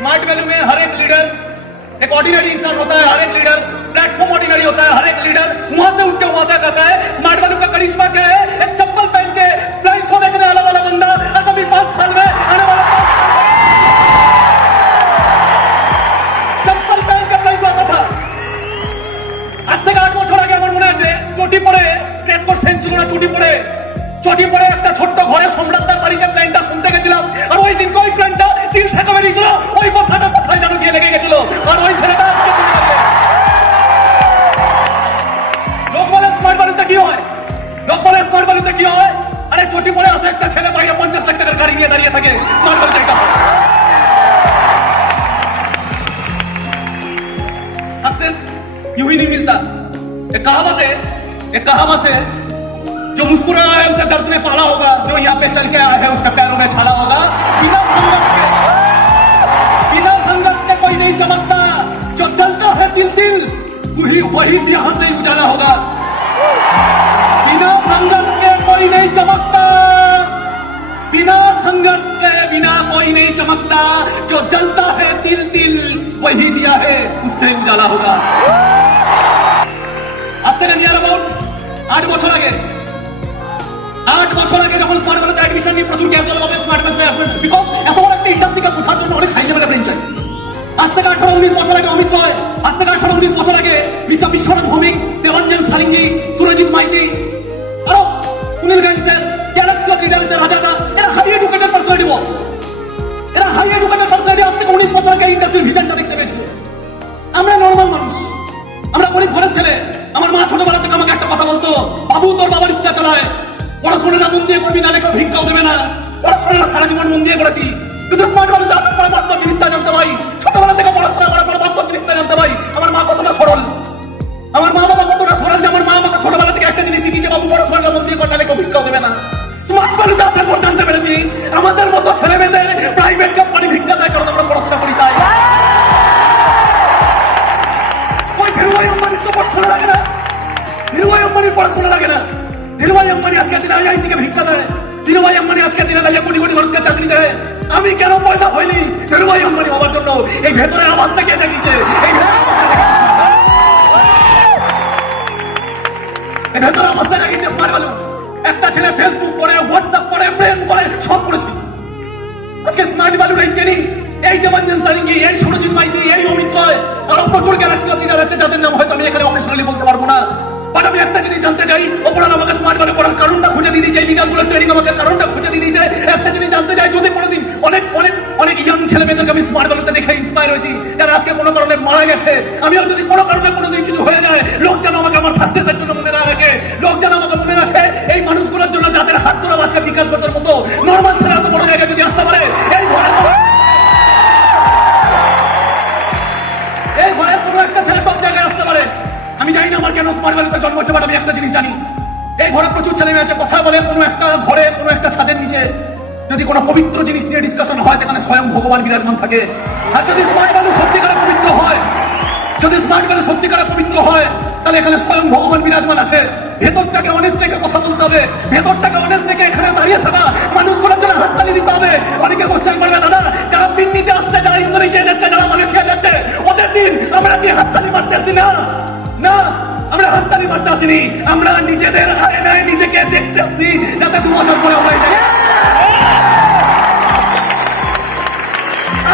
Smart value में हर एक leader एक ऑर्डिनरी इंसान होता है, हर एक लीडर प्लेटफॉर्म ऑर्डिनरी होता है, हर एक लीडर वहां से उठ के वादा करता है। स्मार्ट वैल्यू का करिश्मा क्या है? एक चप्पल पहन के ब्लाइंड शो देखने आने वाला बंदा आगामी 5 साल में आने वाला चप्पल पहन के ब्लाइंड शो आता था। आज থেকে 8 বছর আগে আমার মনে আছে চটি পরে ড্রেস কোড সেন্স ছিল না, চটি পরে একটা ছোট্ট ঘরে সম্রাটদার বাড়িতে প্ল্যানটা শুনতে গেছিলাম, আর ওই দিনকে ওই প্ল্যানটা দিল থেকে বেরিয়েছিল, ওই কথাটা কোথায় যেন গিয়ে লেগে গেছিল, আর ওই ছেলেটা আজকে লোক বলে স্মার্ট ভ্যালুতে কি হয়, লোক বলে স্মার্ট ভ্যালুতে কি হয়, আরে চটি পরে আসে একটা ছেলে বাইরে 50 লাখ টাকার গাড়ি নিয়ে দাঁড়িয়ে থাকে, স্মার্ট ভ্যালুতে এটা হয়। सक्सेस यूं ही नहीं मिलता। एक कहावत है जो मुस्कुराया है उसे दर्द ने पाला होगा, जो यहाँ पे चल के आया है उसके पैरों में छाला होगा। बिना संगत के कोई नहीं चमकता, जो चलता है दिल दिल वही यहाँ से उजाला होगा। बिना संगत के कोई नहीं चमकता, बिना संगत के बिना कोई नहीं चमकता, जो जलता है दिल दिल वही दिया है उससे उजाला होगा। आज থেকে নিয়ার अबाउट 8 বছর আগে যখন স্মার্ট ভ্যালুতে অ্যাডমিশন নিয়ে প্রচুর ক্যাজুয়াল ভাবে স্মার্ট ভ্যালুতে আসবেন, বিকজ এত বড় একটা ইন্ডাস্ট্রিকে বোঝার জন্য অনেক হাই লেভেলের ব্রেন চাই। আজ থেকে 18-19 বছর আগে অমিত রয়, আজ থেকে 18-19 বছর আগে বিশ্বনাথ ভৌমিক, দেবাঞ্জন সারিঙ্গি, সুরজিৎ মাইতি, আরো সুনীল গাইসের, গ্যালাক্সি লিডার যে রাজাদা, এরা হাই এডুকেটেড পার্সোনালিটি বস, এরা হাই এডুকেটেড পার্সোনালিটি আজ থেকে 19 বছর আগে ইন্ডাস্ট্রির ভিশনটা দেখতে পেয়েছিল। আমরা নরমাল মানুষ, আমরা গরিব ঘরের ছেলে। আমার মা ছোটবেলা থেকে আমাকে একটা কথা বলতো, বাবু তোর বাবার রিক্সা চালায়, পড়াশোনাটা মন দিয়ে করবি, নালে কেউ ভিক্ষাও দেবে না। পড়াশোনাটা সারা জীবন মন দিয়ে করেছি, কিন্তু স্মার্ট ভ্যালুতে আসার পরে বাস্তব জিনিসটা জানতে পারি। ছোটবেলা থেকে পড়াশোনা করার পরে বাস্তব জিনিসটা জানতে পারি। আমার মা কতটা সরল, আমার মা বাবা কতটা সরল যে আমার মা আমাকে ছোটবেলা থেকে একটা জিনিস শিখিয়েছে, বাবু পড়াশোনাটা মন দিয়ে কর, নালে কেউ ভিক্ষাও দেবে না। স্মার্ট ভ্যালুতে আসার পর জানতে পেরেছি আমাদের মতো ছেলে মেয়েদের প্রাইভেট কোম্পানি ভিক্ষা দেয়, কারণ আমরা পড়াশোনা করি তাই। ওই ধীরুভাই আম্বানির তো পড়াশোনা লাগে না, ধীরুভাই আম্বানির পড়াশোনা লাগে না। ধীরুভাই আম্বানি আজকের দিনে আইআইটি থেকে ভিক্ষা দেয়, ধীরুভাই আম্বানি আজকের দিনে লাইয়া কোটি কোটি মানুষকে চাকরি দেয়। আমি কেন পয়দা হইনি ধীরুভাই আম্বানি হওয়ার জন্য? এই ভেতরের আওয়াজটা কে জাগিয়েছে? এই ভেতরের আওয়াজটা জাগিয়েছে স্মার্ট ভ্যালু। একটা ছেলে ফেসবুক করে, হোয়াটসঅ্যাপ করে, প্রেম করে, সব করেছি। আজকে স্মার্ট ভ্যালুর এই ট্রেনিং, এই দেবাঞ্জন সারিঙ্গি, এই সুরজিৎ মাইতি, এই অমিত রয়, আরো প্রচুর গ্যালাক্সি লিডার আছে যাদের নাম হয়তো আমি এখানে অফিসিয়ালি বলতে পারবো না। বাট আমি একটা জিনিস জানতে চাই, ওপরাল আমাকে স্মার্ট ভ্যালু করার কারণটা খুঁজে দিয়ে দিয়েছে, লিডারগুলোর ট্রেনিং আমাকে কারণটা খুঁজে দিয়ে দিয়েছে। একটা জিনিস জানতে চাই, যদি কোনোদিন অনেক ইয়াং ছেলে মেয়েদেরকে আমি স্মার্ট ভ্যালুতে দেখে ইন্সপায়ার হয়েছি, যারা আজকে কোনো কারণে মারা গেছে। আমিও যদি কোনো কারণে কোনোদিন কিছু হয়ে যায়, লোক যেন আমাকে আমার সাকসেসের জন্য মনে না রাখে, লোক যেন আমাকে মনে রাখে এই মানুষগুলোর জন্য যাদের হাত ধরে আজকে বিকাশ গতের মতো নর্মাল ছেলে এত বড় জায়গায় যদি আসতে পারে। এই ঘরে কোনো একটা ছেলে টপ জায়গায় আসতে পারে। আমি জানি না আমার কেন স্মার্ট ভ্যালুতে জন্ম হচ্ছে, বাট আমি একটা জিনিস জানি, এই ঘরে প্রচুর ছেলে মেয়ে আছে, কথা বলে কোনো একটা ঘরে, কোনো একটা ছাদের নিচে যদি কোনো পবিত্র জিনিস নিয়ে ডিসকাশন হয়, যেখানে স্বয়ং ভগবান বিরাজমান থাকে। আর যদি স্মার্ট ভ্যালু সত্যিকারে পবিত্র হয়, যদি স্মার্ট ভ্যালু সত্যিকারে পবিত্র হয়, তাহলে এখানে স্বয়ং ভগবান বিরাজমান আছে। ভেতরটাকে অনেস্ট রেখে কথা বলতে হবে, ভেতরটাকে অনেস্ট রেখে এখানে দাঁড়িয়ে থাকা মানুষগুলোর জন্য হাততালি দিতে হবে। অনেকে কোশ্চেন করবে, দাদা যারা পিন্নিতে আসছে, যারা ইন্দোনেশিয়া যাচ্ছে, যারা মালয়েশিয়া যাচ্ছে, ওদের দিন আমরা কি হাততালি মারতে আসছি? না না, আমরা হাততালি মারতে আসিনি, আমরা নিজেদের আয়নায় নিজেকে দেখতে আসছি, যাতে 2 বছর পরে আমরা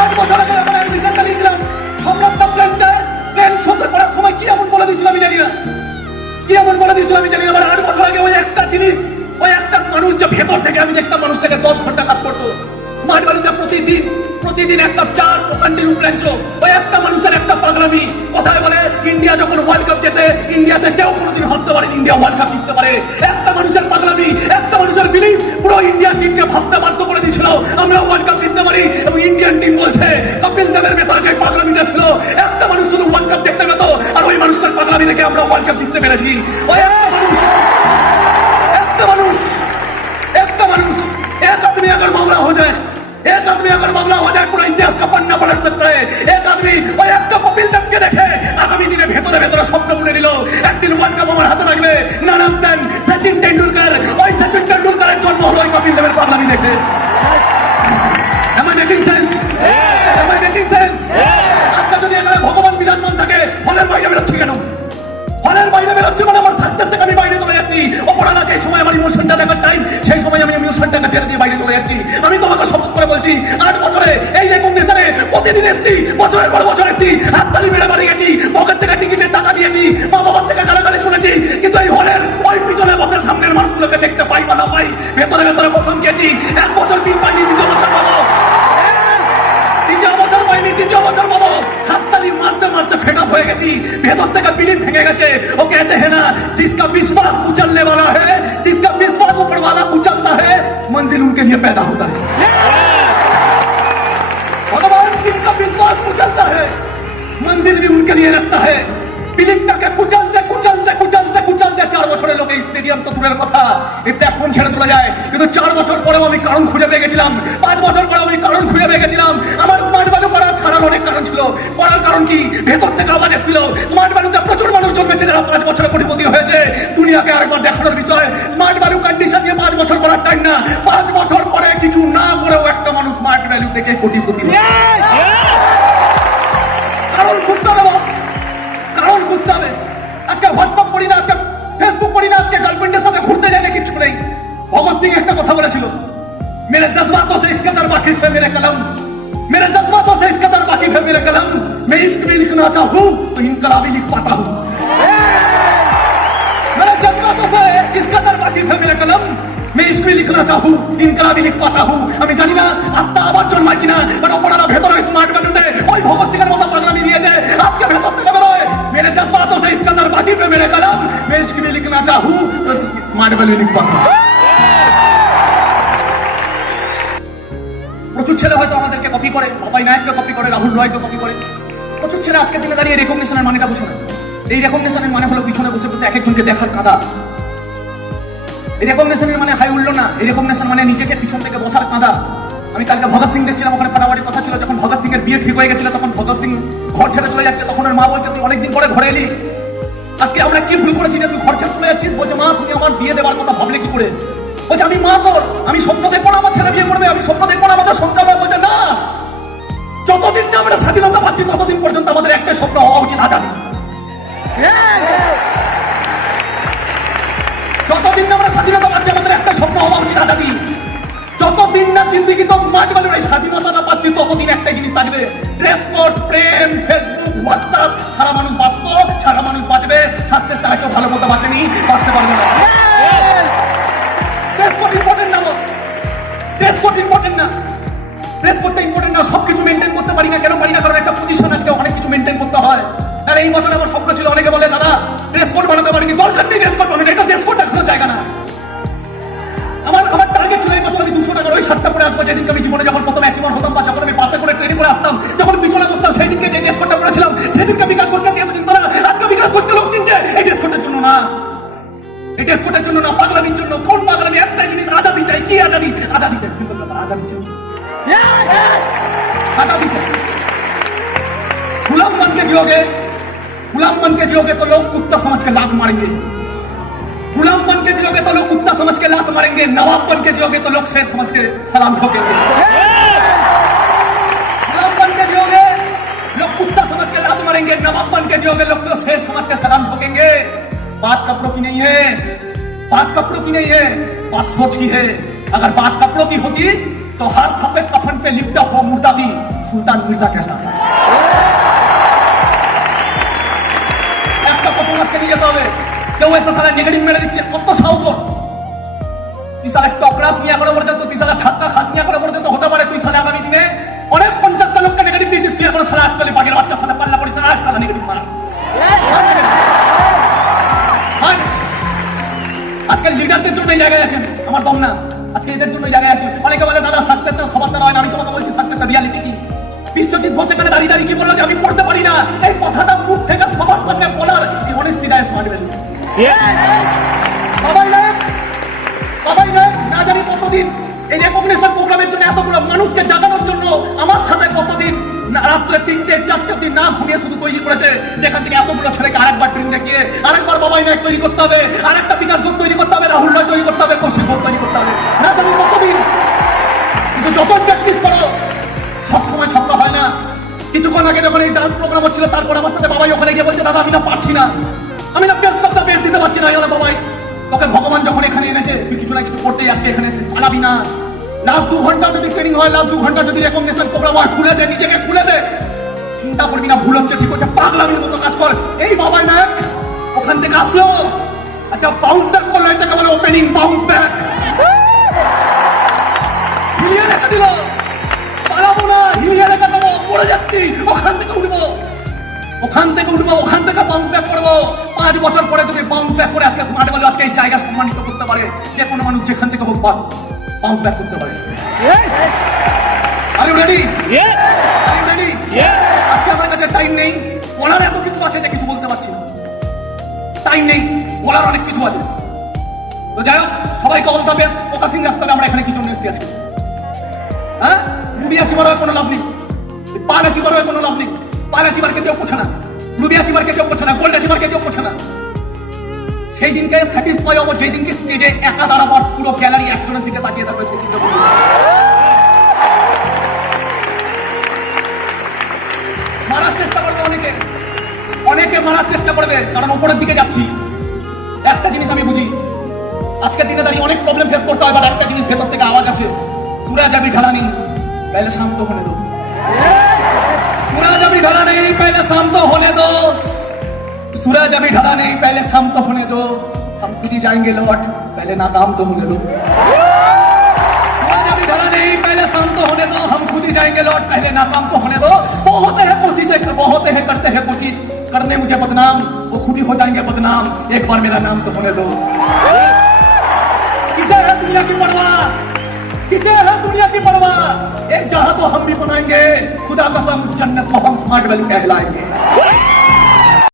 8 বছর আগে আমরা অ্যাডমিশন চালিয়েছিলাম। সম্রাটদা প্ল্যান সত্যি করার সময় কি এমন বলে দিয়েছিল আমি জানি না, কি এমন বলে দিয়েছিল আমি জানি না। 8 বছর আগে ওই একটা জিনিস, ওই একটা মানুষ যে ভেতর থেকে আমি দেখতাম মানুষটাকে 10 ঘন্টা কাজ করতো। স্মার্ট ভ্যালুতে প্রতিদিন একটা চার কন্টিনিউ প্ল্যান ছিল। ওই একটা মানুষের একটা পাগলামি। কথায় বলে ইন্ডিয়া যখন ওয়ার্ল্ড কাপ জেতে, ইন্ডিয়াতে কেউ কোনোদিন ভাবতে পারেনি ইন্ডিয়া ওয়ার্ল্ড কাপ জিততে পারে। একটা মানুষের পাগলামি, একটা মানুষের বিলিভ পুরো ইন্ডিয়ান টিমকে ভাবতে বাধ্য করে দিয়েছিল আমরা ওয়ার্ল্ড কাপ জিততে পারি। এবং ইন্ডিয়ান টিম বলছে কপিল দেবের ভেতরে যে পাগলামিটা ছিল, একটা মানুষ শুধু ওয়ার্ল্ড কাপ দেখতে পেত, আর ওই মানুষটার পাগলামি দেখে আমরা ওয়ার্ল্ড কাপ জিততে পেরেছি। ওই একটা মানুষ एक आदमी अगर मामला हो जाए पूरा इतिहास का पन्ना पलट सकता है। एक आदमी ওই একটা কপিল দেবকে দেখে আগামী দিনে ভেতরে ভেতরে স্বপ্ন বুনে নিল, একদিন ওয়ার্ল্ড কাপ আমার হাতে লাগবে। নাম দেন সচিন টেন্ডুলকার। ওই সচিন টেন্ডুলকারের জন্ম হলো ওই কপিল দেবের পাগলামি দেখে। Am I making তোকে ছেড়ে দিয়ে বাইরে চলে যাচ্ছি। আমি তোমাকে শপথ করে বলছি 8 বছরে এই রেকগনিশনে প্রতিদিন এসছি, বছরের পর বছর এসছি, হাততালি মেরে বাড়ি গেছি, পকেট থেকে টিকিটের টাকা দিয়েছি, মা বাবার থেকে গালাগালি শুনেছি, কিন্তু এই হলের ওই পিছনে বছর সামনের মানুষগুলোকে দেখতে পাই বা না পাই, ভেতরে ভেতরে প্রথম গেছি। 1 বছর বিল পাইনি, 2 বছর পাবো, 3 বছর পাইনি, 3 বছর পাবো। হাততালি মারতে মারতে ফেড আপ হয়ে গেছি, ভেতর থেকে বিলিপ ভেঙে গেছে। ও कहते हैं ना, जिसका विश्वास कुचलने वाला है, जिसका विश्वास ऊपर वाला कुचलता है, मंजिल उनके लिए पैदा होता है। भगवान जिनका विश्वास कुचलता है, मंजिल भी उनके लिए रखता है। বিলিপটাকে কুচলতে কুচলতে কুচলতে কুচলতে 4 বছরের লোক এই স্টেডিয়াম তো দূরের কথা, এই প্ল্যাটফর্ম ছেড়ে চলে যায়, কিন্তু 4 বছর পরেও আমি কারণ খুঁজে পেয়ে গেছিলাম, 5 বছর পরে আমি কারণ খুঁজে পেয়ে গেছিলাম। আমার স্মার্ট ভ্যালু করার ছাড়ার অনেক কারণ ছিল। করার কারণ কি? ভেতর থেকে আওয়াজ এসেছিল, স্মার্ট ভ্যালুতে প্রচুর মানুষ জন্মেছে যারা 5 বছরে কোটিপতি হয়েছে। দুনিয়াকে আরেকবার দেখানোর বিষয়, স্মার্ট ভ্যালু কন্ডিশন নিয়ে 5 বছর করার টাইম না, 5 বছর পরে কিছু না করেও একটা মানুষ স্মার্ট ভ্যালু থেকে কোটিপতি হয়। কারণ খুঁজতে হবে বস, কারণ খুঁজতে হবে। আজকে হোয়াটসঅ্যাপ পড়ি না, আজকে ফেসবুক পড়ি না, আজকে গার্লফ্রেন্ডের সাথে ঘুরতে যাই না, কিচ্ছু নেই। ভগৎ সিং একটা কথা বলেছিল, मेरे जज्बातों से इस कदर वाकिफ है मेरे कलम, मेरे जज्बातों से इस कदर वाकिफ है मेरे कलम, मैं इश्क भी लिखना चाहूं तो इनकलाबी लिख पाता हूं। मेरे जज्बातों से इस कदर वाकिफ है मेरे कलम, मैं इश्क भी लिखना चाहूं इनकलाबी लिख पाता हूं। আমি জানি না আত্মা আবার জন্মায় কিনা, বাট ওপরালা ভেতরে স্মার্ট ভ্যালুতে ওই ভগৎ সিং এর মতো পাগলামি দিয়েছে। আজকে ভেতর থেকে বেরোয়, मेरे जज्बातों से इस कदर वाकिफ है मेरे कलम, मैं इश्क भी लिखना चाहूं तो स्मार्ट ভ্যালু লিখ পাতা हूं। প্রচুর ছেলে হয়তো আমাদেরকে কপি করে, বাবাই নায়ককে কপি করে, রাহুল রয়কে কপি করে। প্রচুর ছেলে আজকের দিনে দাঁড়িয়ে রেকগনিশনের মানেটা বুঝে না। এই রেকগনিশনের মানে হলো পিছনে বসে বসে এক একজনকে দেখার কাদা। এই রেকগনিশনের মানে হাই উঠলো না, এই রেকগনিশন মানে নিজেকে পিছন থেকে বসার কাঁদা। আমি কালকে ভগৎ সিং দেখছিলাম, ওখানে ফাটাফাটি কথা ছিল, যখন ভগৎ সিং এর বিয়ে ঠিক হয়ে গেছিল তখন ভগৎ সিং ঘর ছেড়ে চলে যাচ্ছে, তখন ওর মা বলছে তুই অনেকদিন পরে ঘরে এলি, আজকে আমরা কি ভুল করেছি যে তুই ঘর ছেড়ে চলে যাচ্ছিস? বলছে মা তুমি আমার বিয়ে দেওয়ার কথা ভাবলে কি করে? বলছে আমি মা তোর, আমি স্বপ্ন দেখবো না আমার ছেলে বিয়ে করবে, আমি স্বপ্ন দেখবো না আমাদের সংসার হবে। বলছে না, যতদিন না আমরা স্বাধীনতা পাচ্ছি ততদিন পর্যন্ত আমাদের একটাই স্বপ্ন হওয়া উচিত, আজাদি। যতদিন না আমরা স্বাধীনতা পাচ্ছি আমাদের একটা স্বপ্ন হওয়া উচিত, আজাদি। যতদিন না জিন্দিগি তো স্মার্ট ভ্যালুর এই স্বাধীনতা না পাচ্ছি ততদিন একটাই জিনিস থাকবে, ড্রেস কোড, প্রেম, ফেসবুক, হোয়াটসঅ্যাপ ছাড়া মানুষ বাঁচতো, ছাড়া মানুষ বাঁচবে। সাকসেস ছাড়া কেউ ভালো মতো বাঁচেনি, বাঁচতে পারবে না। ড্রেস কোড ইম্পর্টেন্ট না, ড্রেস কোড ইম্পর্টেন্ট না, ড্রেস কোডটা ইম্পর্টেন্ট না। সবকিছু মেনটেন করতে পারি না, কেন পারি না? কারণ একটা পজিশন আজকে অনেক কিছু মেনটেন করতে হয়। আর এই বছর আমার স্বপ্ন ছিল, অনেকে বলে দাদা ড্রেস কোড বানাতে পারিনি, দরকার নেই ড্রেস কোড বানানো, এটা ড্রেস কোড এখনো জায়গা না। আমার টার্গেট ছিল এই বছর আমি 200 টাকার ওই শার্টটা পরে আসবো, যেদিনকে আমি জীবনে যখন প্রথম অ্যাচিভার হতাম বা যখন আমি পাশে করে ট্রেনিং করে আসতাম, যখন পিছনে বসতাম, সেই দিনকে যে ড্রেস কোডটা পরেছিলাম সেদিনকে বিকাশ ঘোষকে কেউ চিনতো না, আজকে বিকাশ ঘোষকে লোক চিনছে। এই ড্রেস কোডের জন্য না, এই ড্রেস কোডের জন্য না, পাগলামির জন্য। কোন পাগলামি? একটাই জিনিস, আজাদি চাই। কি আজাদি? আজাদি চাই, সিম্পল ব্যাপার, আজাদি চাই, आजादी चाहिए। गुलाम बन के जियोगे, गुलाम बन के जियोगे तो लोग कुत्ता समझ के लात मारेंगे, गुलाम बन के जियोगे तो लोग कुत्ता समझ के लात मारेंगे, नवाब बन के जियोगे तो लोग शेर समझ के सलाम ठोकेंगे। गुलाम बन के जियोगे लोग कुत्ता समझ के लात मारेंगे, नवाब बन के जियोगे लोग तो शेर समझ के सलाम ठोकेंगे। बात कपड़ों की नहीं है, बात कपड़ों की नहीं है, बात सोच की है। अगर बात कपड़ों की होती तो हर सफेद कफन पे लिपटा हुआ मुर्दा भी सुल्तान मिर्जा कहलाता। একটা কথা আজকে নিয়ে যেতে হবে, কেউ এসে সারা নেগেটিভ মেরে দিচ্ছে, কত সাহস ওর? তুই সারা টকরাস নিয়ে করে পর্যন্ত, তুই সারা ধাক্কা খাস নিয়ে করে পর্যন্ত হতে পারে তুই সারা আগামী দিনে অনেক 50টা লোককে নেগেটিভ দিয়েছিস, তুই এখন সারা অ্যাকচুয়ালি বাগের বাচ্চার সাথে পাল্লা পড়িস না, সারা নেগেটিভ মার। আজকাল লিডারদের জন্য এই জায়গায় আছেন, আমার দম না, আজকে এদের জন্য জায়গায় আছে। অনেকে বলে দাদা সাকসেস না সবার দ্বারা হয় না, আমি তোমাকে বলছি সাকসেস রিয়ালিটি কি। বিশ্বজিৎ ঘোষ এখানে দাঁড়িয়ে দাঁড়িয়ে কি বললো যে আমি পড়তে পারি না, এই কথাটা মুখ থেকে সবার সামনে বলার এই অনেস্টি দায় স্মার্ট ভ্যালু। সবাই নয়, সবাই নয়, না জানি কতদিন এই রেকগনিশন প্রোগ্রামের জন্য এতগুলো মানুষকে জাগানোর জন্য আমার সাথে কতদিন রাত্রে 3টে 4টে দিন না ঘুমিয়ে শুধু তৈরি করেছে, যেখান থেকে এতগুলো ছেলেকে আরেকবার ট্রেন দেখিয়ে আরেকবার বাবাই নায়ক তৈরি করতে হবে, আরেকটা বিকাশ ঘোষ তৈরি করতে হবে, রাহুল রয় তৈরি করতে হবে, কৌশিক ঘোষ তৈরি করতে হবে, না জানি কতদিন। কিন্তু যত প্র্যাকটিস করো সবসময় ছক্কা হয় না। কিছুক্ষণ আগে যখন এই ডান্স প্রোগ্রাম হচ্ছিল, তারপর আমার সাথে বাবাই ওখানে গিয়ে বলছে দাদা আমি না পারছি না, আমি না বেস্ট অফ দ্য বেস্ট দিতে পারছি না। বাবাই তোকে ভগবান যখন এখানে এনেছে তুই কিছু না কিছু করতেই আজকে এখানে এসে পালাবি না। লাস্ট 2 ঘন্টা যদি ট্রেনিং হয়, লাস্ট 2 ঘন্টা যদি রেকমেন্ডেশন প্রোগ্রাম হয়, খুলে দে, নিজেকে খুলে দে। চিন্তা করবি না ভুল হচ্ছে ঠিক হচ্ছে, পাগলামির মতো কাজ কর। এই বাবাই নায়ক ওখান থেকে আসলো, একটা বাউন্স ব্যাক করলো, এটাকে বলে ওপেনিং বাউন্স ব্যাক। হিলিয়ে রেখে দিল, পালাবো না, হিলিয়ে রেখে দেবো, পড়ে যাচ্ছি, ওখান থেকে উঠবো, ওখান থেকে উঠবো, ওখান থেকে বাউন্স ব্যাক করবো। 5 বছর পরে যদি বাউন্স ব্যাক করে আজকে স্মার্ট বলে আজকে এই জায়গা সম্মানিত করতে পারে, যে কোনো মানুষ যেখান থেকে হোক বাউন্স ব্যাক করতে পারে। Are you ready? Are you ready? আজকে আমার কাছে টাইম নেই, বলার এত কিছু আছে যে কিছু বলতে পারছি না, টাইম নেই, বলার অনেক কিছু আছে। তো যাই হোক, সবাইকে অল দ্য বেস্ট, ফোকাসিং রাখতে হবে। আমরা এখানে কি জন্য এসেছি আজকে? হ্যাঁ, রুবিয়া চিবার কোনো লাভ নেই, পানা চিবার কোনো লাভ নেই। পানা চিবারকে কেউ পোছে না, রুবিয়া চিবারকে কেউ পোছে না, গোল্ডা চিবারকে কেউ পোছে না। সেই দিনকে স্যাটিসফাই হবো যেই দিনকে স্টেজে একা দাঁড়াবার, পুরো গ্যালারি একজনের দিকে তাকিয়ে থাকবে, সেই দিনকে মারার চেষ্টা করবে অনেকে, অনেকে মারার চেষ্টা করবে, কারণ উপরের দিকে যাচ্ছি। একটা জিনিস আমি বুঝি, আজকের দিনে দাঁড়িয়ে অনেক প্রবলেম ফেস করতে হয়, বাট একটা জিনিস ভেতর থেকে আওয়াজ আসে, सूरज अभी ढला नहीं, पहले शाम तो होने दो। सूरज अभी ढला नहीं, पहले शाम तो होने दो। सूरज अभी ढला नहीं, पहले शाम तो होने दो। हम खुद ही जाएंगे लौट, पहले नाकाम तो होने दो। सूरज अभी ढला नहीं, पहले शाम तो होने दो। हम खुद ही जाएंगे लौट, पहले नाकाम तो होने दो। वो होते हैं कोशिशें, वो होते हैं करते हैं कोशिश करने मुझे बदनाम, वो खुद ही हो जाएंगे बदनाम, एक बार मेरा नाम तो होने दो। किसे है दुनिया की परवाह, किसे है दुनिया की परवाह, एक जहां तो हम भी बनाएंगे, खुदा कसम उस जन्नत को हम स्मार्ट वैल्यू कहलाएंगे।